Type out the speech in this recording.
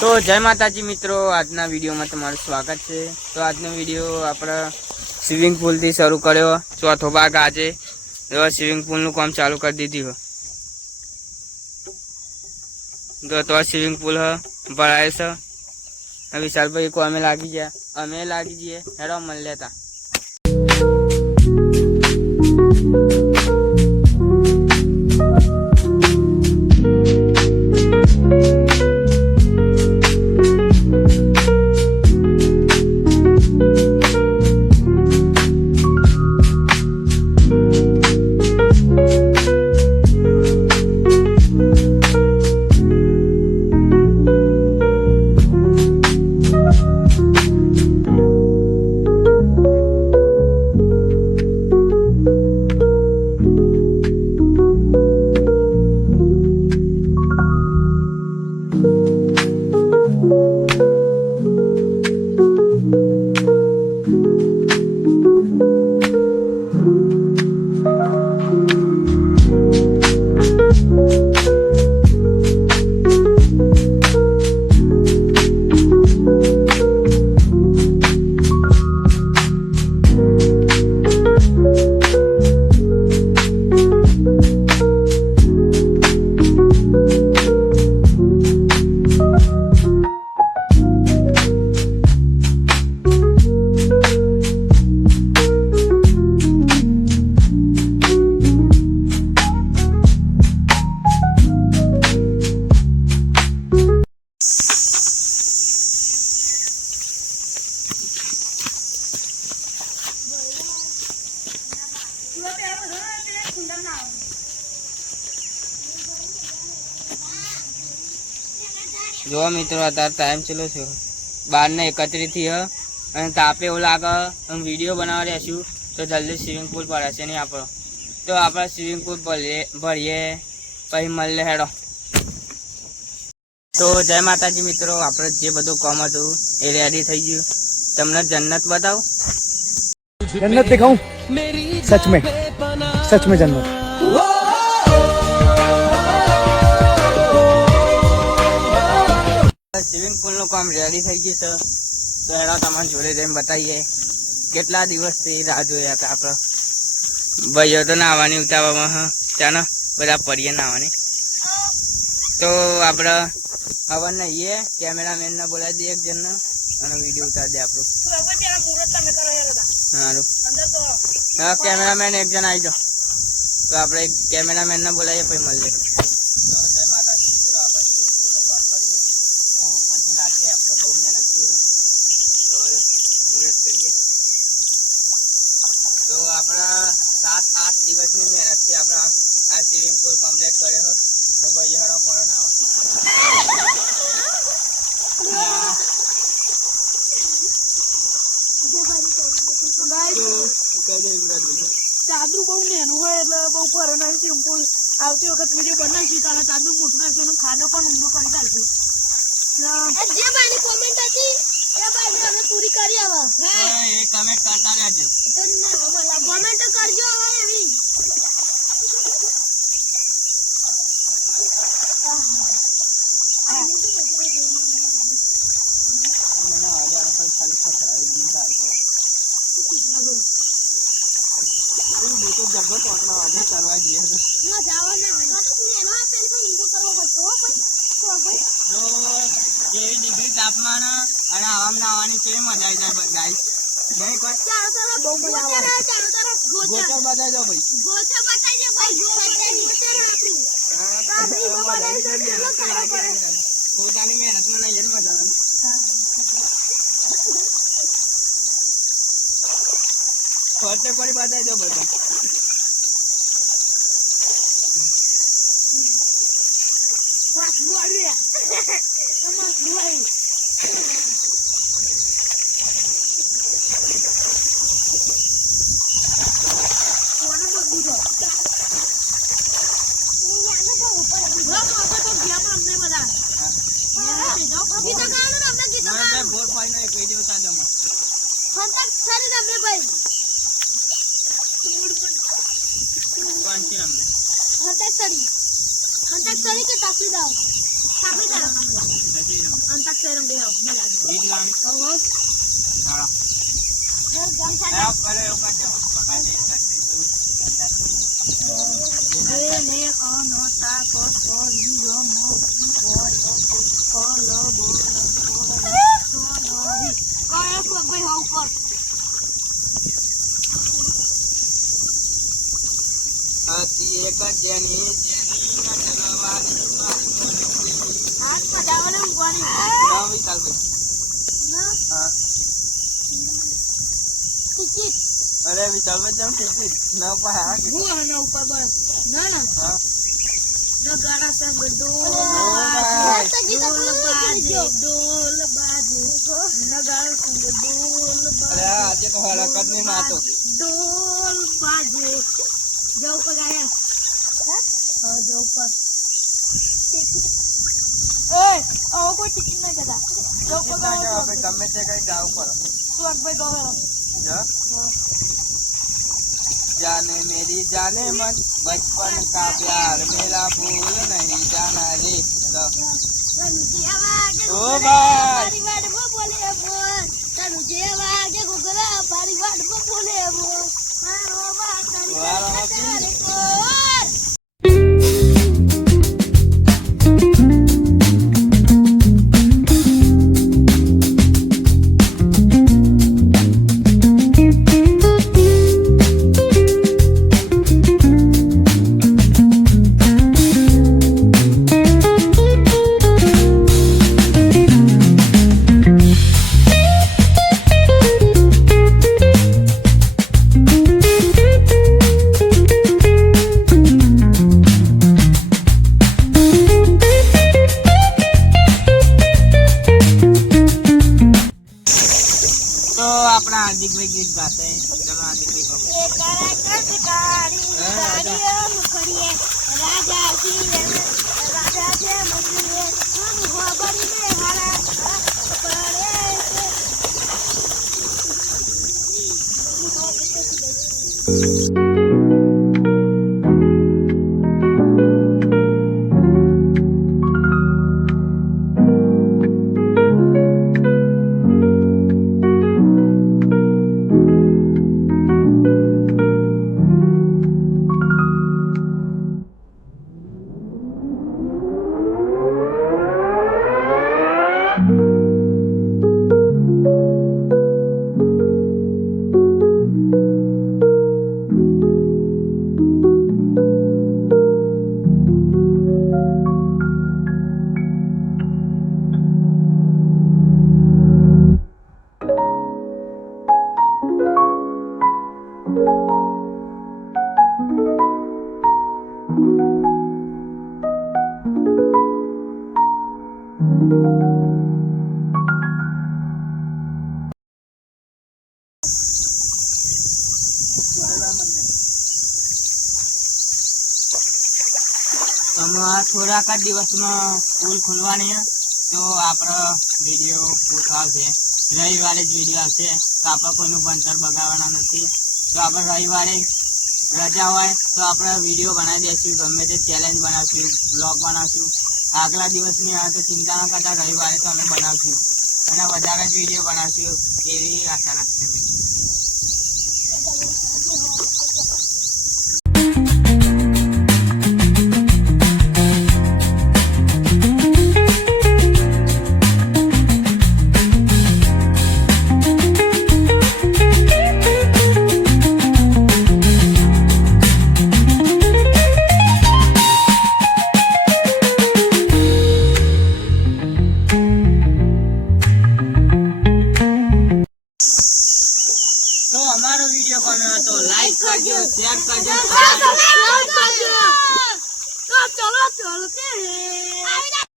તો જય માતાજી મિત્રો, આજના વિડીયોમાં તમારું સ્વાગત છે। તો આજનો વિડીયો આપણે સ્વિમિંગ પુલથી શરૂ કર્યો। ચોથો ભાગ આજે સ્વિમિંગ પુલનું કામ ચાલુ કરી દીધી હોય તો સ્વિમિંગ પુલ ભરાય છે। વિશાલભાઈ को અમે લાગી જઈએ હેડો મળી લેતા। जो मित्रों अतार टाइम चलो छो 12:31 थी है અને તાપે એવું લાગે हम वीडियो बनावा રહેશું તો જલ્દી સ્વિમિંગ પુલ ભરાશે નહીં આપણો તો આપણે સ્વિમિંગ પુલ ભરીએ પછી મળીએ હેડો। તો જય માતાજી મિત્રો, આપણે જે બધું કામ હતું એ રેડી થઈ ગયું। તમને જન્નત બતાવું, जन्नत दिखाऊं सच में जन्नत। સ્વિમિંગ પુલ નું કામ રેડી થઈ ગયું છે તો હેડો તમને જોડે જઈને બતાવીએ। કેટલા દિવસથી રાહ જોયા હતા આપણે ભાઈઓ તો નાહવાની ઉતાવળમાં ચાલો બધા પડીએ નાહવાની। તો આપણે હવે નહીએ, કેમેરામેન ને બોલાવી દઈએ એક જણને અને વિડીયો ઉતારી દે આપણું સારું। હા કેમેરામેન એક જણ આવી જાઓ તો આપણે કેમેરામેન ને બોલાવીએ પછી મળીએ। તો જય માતાજી મિત્રો, આપણે સ્વિમિંગ પુલ નું કામ કર્યું તો પછી લાગે આપણે બહુ મહેનત થઈ તો મુહૂર્ત કરીએ। તો આપણા 7-8 દિવસની મહેનતથી આપણે આ સ્વિમિંગ પુલ કમ્પ્લીટ કર્યો તો ભાઈ હેડો પડો ના ચાદરું બહુ નેનું હોય એટલે બહુ ફરે નહીં સિમ્પલ આવતી વખત વિડીયો બનાવીશું ત્યારે ચાદરું મોટું રહેશે એનો ખાડો પણ ઊંડો કરી નાખશું। જે ભાઈની કોમેન્ટ હતી એ ભાઈને અમે પૂરી કરી આવા એ કમેન્ટ કરતા રહેજો, કોમેન્ટ કરજો હવે એવી કરવા જઈએ તો એવી ડિગ્રી તાપમાન અને હવામાં નાહવાની કેવી મજા આવી જાય ગાઈસ। નહીં કોઈ ગોચર બતાવી દો ભાઈ, પોતાની મહેનતમાં નહીં મજા આવે। ફરતે કોઈ બતાવી દો બધા બોર ફાઈનો એક વિડિયો સાજો મત હંતક સરી દબરે ભાઈ कौन सी हमने अंताक्षरी के टाकली दाव टाकली दाव अंताक्षरी શરમ બે આવ મજા આવે ઈજ લાણી હો ચાલો ગામ આ પડે એવું કરજો પકડ દે ને અનતા કોરી રમો હોય કોલ બોલ સોનરી કાયા કો ભાઈ હો ઉપર હતી એક જેની ના ચલવાની મારી હાથ પડાવને ઊંઘવાની ના વિશાલ ભાઈ ના હા ટિકિટ અરે વિશાલ ભાઈ જમ ટિકિટ ના ઉપર હા કે હું આના ઉપર બસ ના ના હા નગાડા સંગ ડોલ બાજે નગાડા સંગ ડોલ અરે આજે તો હરકત નહીં માતો ડોલ બાજે જાવ પર આયા હા જાવ પર ઓય આવો કોઈ ટિકિટ નહીં કદા જાવ પર કેટલા કે આપણે ગમે તે કઈ જાવ પડે સુઅક ભાઈ ગો જા जाने मेरी जाने मन बचपन का प्यार मेरा भूल नहीं जाना रे ओ भाई परिवार में बोले बोल तनु जेवा के गुगला परिवार में बोले बोल हां बात करे कोर तो अपना हार्दिक भाई गीत गाते हैं चलो हार्दिक भाई को राजा से मुझे हम खबरी में हरा થોડાક જ દિવસમાં સ્કૂલ ખુલવાની છે તો આપણો વિડીયો પૂરો આવશે રવિવારે જ વિડીયો આવશે તો આપણે કોઈનું ભણતર બગાડવાના નથી તો આપણે રવિવારે રજા હોય તો આપણે વિડીયો બનાવી દઈશું ગમે તે ચેલેન્જ બનાવશું બ્લોગ બનાવશું આગલા દિવસની આવે તો ચિંતા ન કરતા રવિવારે તો અમે બનાવશું અને વધારે જ વિડીયો બનાવશું એવી આશા રાખશે મેં તો અમારો વિડીયો ગમ્યો તો લાઈક કરજો શેર કરજો तो चलो चलते हैं